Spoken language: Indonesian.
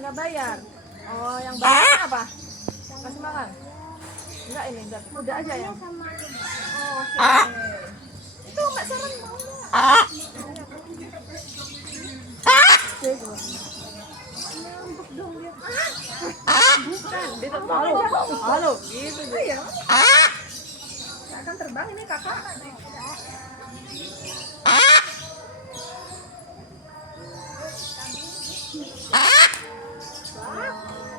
Nggak bayar. Oh, yang bayar apa? Kasih makan? Enggak ini, enggak. Udah aja ya. Oh, oke. Itu Mbak Saran mau enggak? Nyambuk dong dia. Bukan, dia tuh halo. Halo, gitu dia. Akan terbang ini kakak.